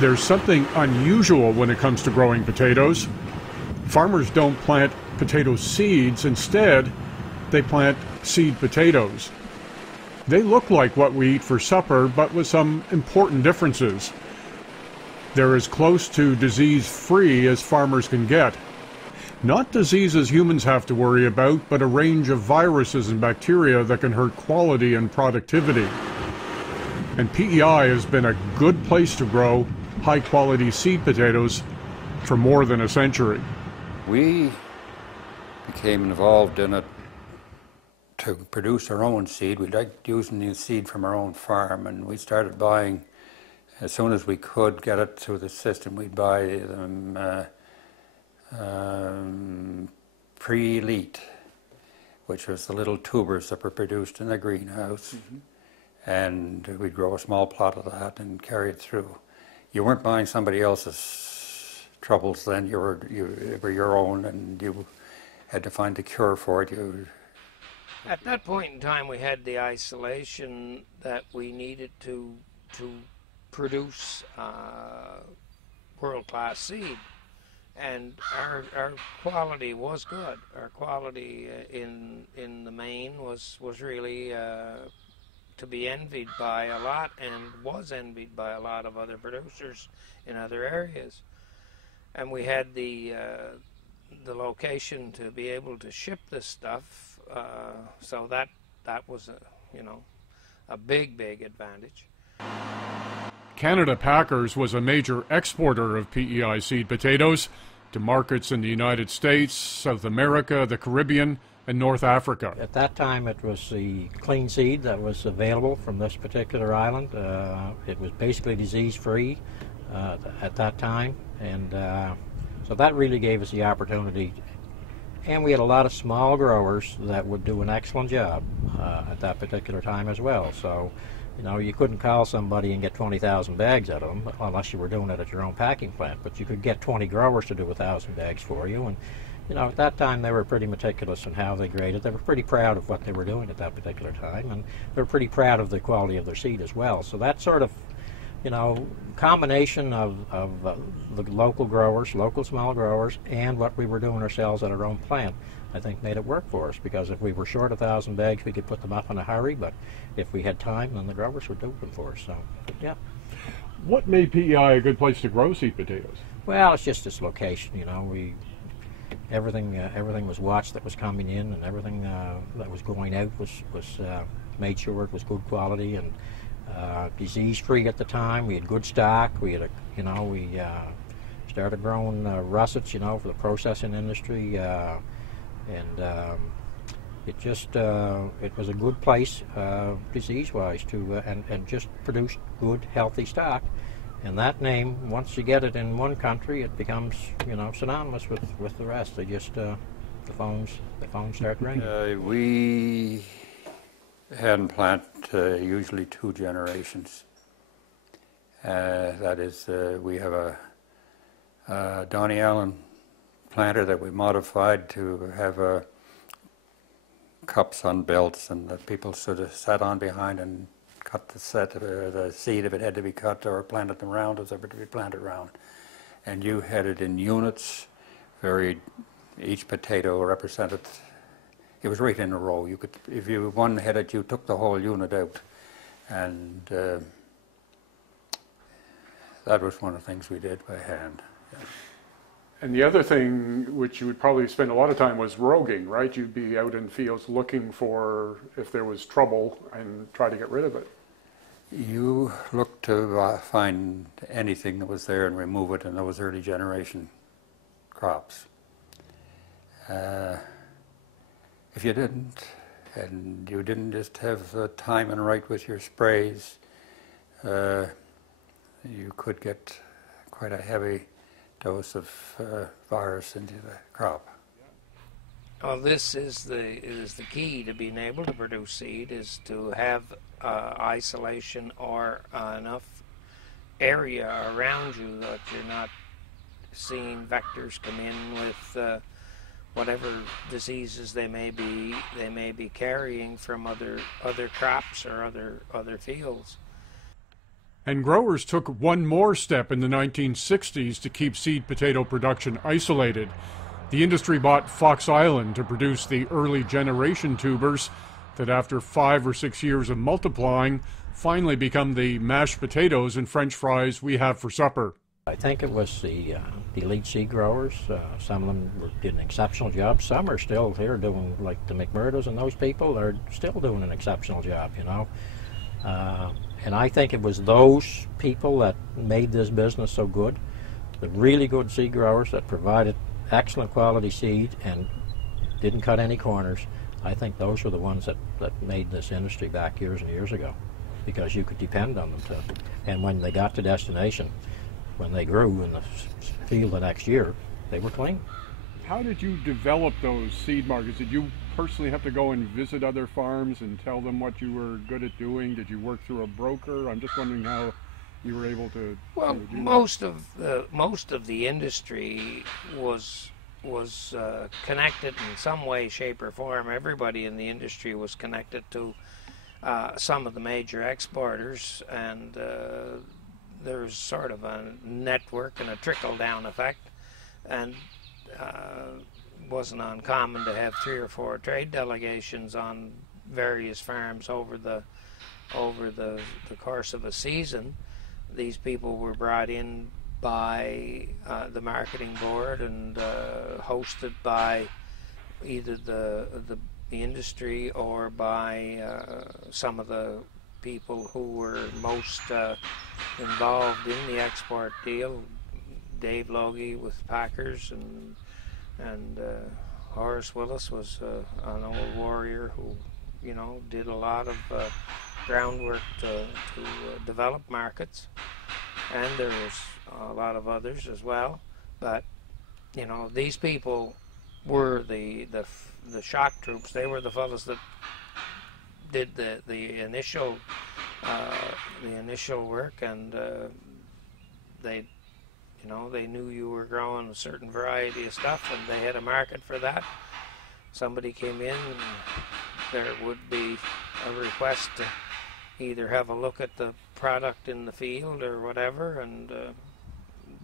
There's something unusual when it comes to growing potatoes. Farmers don't plant potato seeds. Instead, they plant seed potatoes. They look like what we eat for supper, but with some important differences. They're as close to disease-free as farmers can get. Not diseases humans have to worry about, but a range of viruses and bacteria that can hurt quality and productivity. And PEI has been a good place to grow high-quality seed potatoes for more than a century. We became involved in it to produce our own seed. We liked using the seed from our own farm, and we started buying, as soon as we could get it through the system, we'd buy them pre-elite, which was the little tubers that were produced in the greenhouse. And we'd grow a small plot of that and carry it through. You weren't buying somebody else's troubles then, you were your own, and you had to find a cure for it. At that point in time, we had the isolation that we needed to produce world-class seed, and our quality was good. Our quality in the main was really to be envied by a lot, and was envied by a lot of other producers in other areas. And we had the location to be able to ship this stuff, so that was a big advantage. Canada Packers was a major exporter of PEI seed potatoes to markets in the United States, South America, the Caribbean, and North Africa. At that time, it was the clean seed that was available from this particular island. It was basically disease-free at that time, and so that really gave us the opportunity. And we had a lot of small growers that would do an excellent job at that particular time as well. So, you couldn't call somebody and get 20,000 bags out of them unless you were doing it at your own packing plant. But you could get 20 growers to do 1,000 bags for you. And at that time they were pretty meticulous in how they graded. They were pretty proud of what they were doing at that particular time, and they were pretty proud of the quality of their seed as well. So that sort of, combination of the local growers, local small growers, and what we were doing ourselves at our own plant, I think made it work for us, because if we were short 1,000 bags, we could put them up in a hurry, but if we had time, then the growers would do them for us. So, yeah. What made PEI a good place to grow seed potatoes? Well, it's just its location. Everything was watched that was coming in, and everything that was going out was made sure it was good quality and disease-free at the time. We had good stock. We had we started growing russets, for the processing industry, and it was a good place disease-wise to and just produced good, healthy stock. And that name, once you get it in one country, it becomes, synonymous with the rest. They just, the phones start ringing. We had in plant usually 2 generations. That is, we have a Donny Allen planter that we modified to have cups on belts, and that people sort of sat on behind and cut the seed if it had to be cut, or planted them round as ever to be planted round. And you had it in units, each potato represented, it was right in a row. You could, if you one-headed, you took the whole unit out. And that was one of the things we did by hand. Yeah. And the other thing, which you would probably spend a lot of time, was roguing, right? You'd be out in fields looking for if there was trouble and try to get rid of it. You looked to find anything that was there and remove it in those early generation crops. If you didn't, and you didn't just have the timing right with your sprays, you could get quite a heavy dose of virus into the crop. Well, this is the key to being able to produce seed, is to have isolation or enough area around you that you're not seeing vectors come in with whatever diseases they may be carrying from other crops or other fields. And growers took one more step in the 1960s to keep seed potato production isolated. The industry bought Fox Island to produce the early generation tubers that after 5 or 6 years of multiplying finally become the mashed potatoes and French fries we have for supper. I think it was the elite seed growers. Some of them did an exceptional job. Some are still here doing, like the MacMurdos and those people are still doing an exceptional job, you know. And I think it was those people that made this business so good, the really good seed growers that provided excellent quality seed and didn't cut any corners. I think those were the ones that made this industry back years and years ago, because you could depend on them to. And when they got to destination, when they grew in the field the next year, they were clean. How did you develop those seed markets? Did you personally have to go and visit other farms and tell them what you were good at doing? Did you work through a broker? I'm just wondering how you were able to. Well, do most of the industry was connected in some way, shape, or form. Everybody in the industry was connected to some of the major exporters, and there's sort of a network and a trickle-down effect, and wasn't uncommon to have 3 or 4 trade delegations on various farms over the course of a season. These people were brought in by the marketing board and hosted by either the industry or by some of the people who were most involved in the export deal. Dave Logie with Packers, and Horace Willis was an old warrior who, you know, did a lot of groundwork to develop markets, and there was a lot of others as well. But you know, these people were the shock troops. They were the fellows that did the initial work, and they, you know, they knew you were growing a certain variety of stuff, and they had a market for that. Somebody came in, and there would be a request to either have a look at the product in the field or whatever, and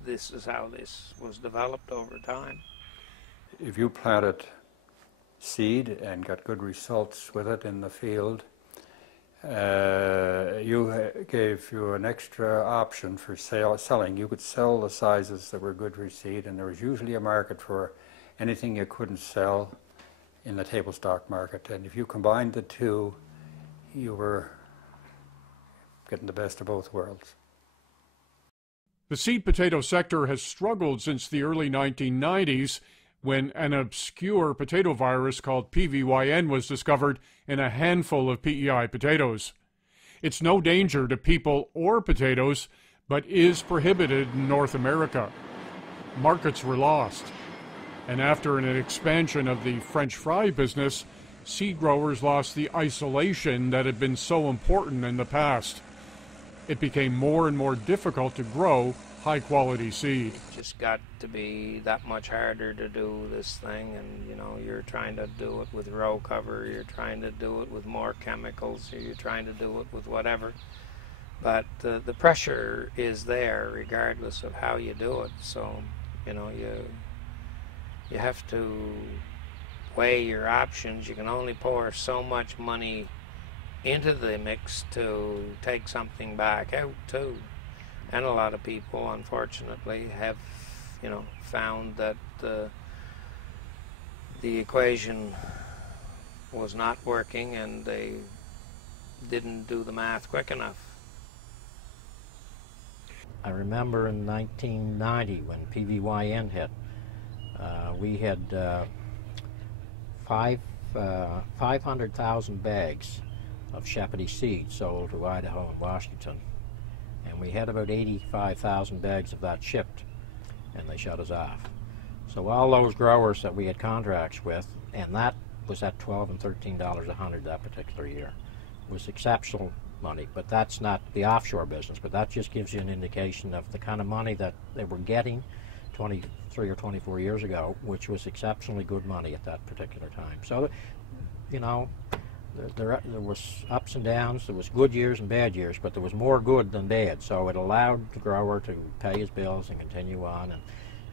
this is how this was developed over time. If you planted seed and got good results with it in the field, gave you an extra option for selling. You could sell the sizes that were good for seed, and there was usually a market for anything you couldn't sell in the table stock market. And if you combined the two, you were getting the best of both worlds. The seed potato sector has struggled since the early 1990s, when an obscure potato virus called PVYN was discovered in a handful of PEI potatoes. It's no danger to people or potatoes, but is prohibited in North America. Markets were lost, and after an expansion of the French fry business, seed growers lost the isolation that had been so important in the past. It became more and more difficult to grow high-quality seed. It just got to be that much harder to do this thing, and you know, you're trying to do it with row cover, you're trying to do it with more chemicals, or you're trying to do it with whatever. But the pressure is there regardless of how you do it. So, you know, you have to weigh your options. You can only pour so much money into the mix to take something back out too. And a lot of people, unfortunately, have, you know, found that the equation was not working, and they didn't do the math quick enough. I remember in 1990 when PVYN hit, we had 500,000 bags of Shepherd's seed sold to Idaho and Washington. And we had about 85,000 bags of that shipped, and they shut us off. So all those growers that we had contracts with, and that was at $12 and $13 a hundred that particular year, was exceptional money. But that's not the offshore business, but that just gives you an indication of the kind of money that they were getting 23 or 24 years ago, which was exceptionally good money at that particular time. So, you know, there was ups and downs. There was good years and bad years, but there was more good than bad. So it allowed the grower to pay his bills and continue on. And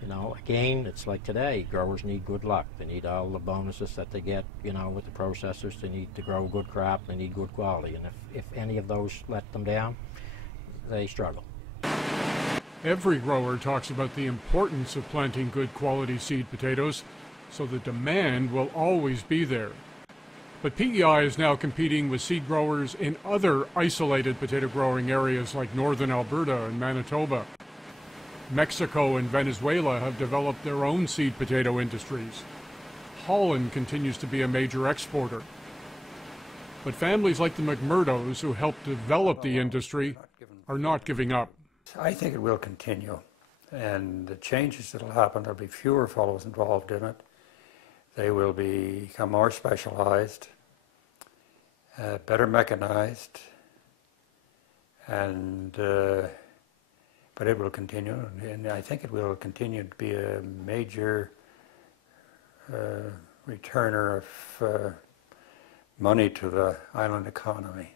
you know, again, it's like today. Growers need good luck. They need all the bonuses that they get. You know, with the processors, they need to grow good crop. They need good quality. And if any of those let them down, they struggle. Every grower talks about the importance of planting good quality seed potatoes, so the demand will always be there. But PEI is now competing with seed growers in other isolated potato growing areas like northern Alberta and Manitoba. Mexico and Venezuela have developed their own seed potato industries. Holland continues to be a major exporter. But families like the MacMurdos, who helped develop the industry, are not giving up. I think it will continue, and the changes that will happen, there'll be fewer fellows involved in it. They will become more specialized, better mechanized, and but it will continue, and I think it will continue to be a major returner of money to the island economy.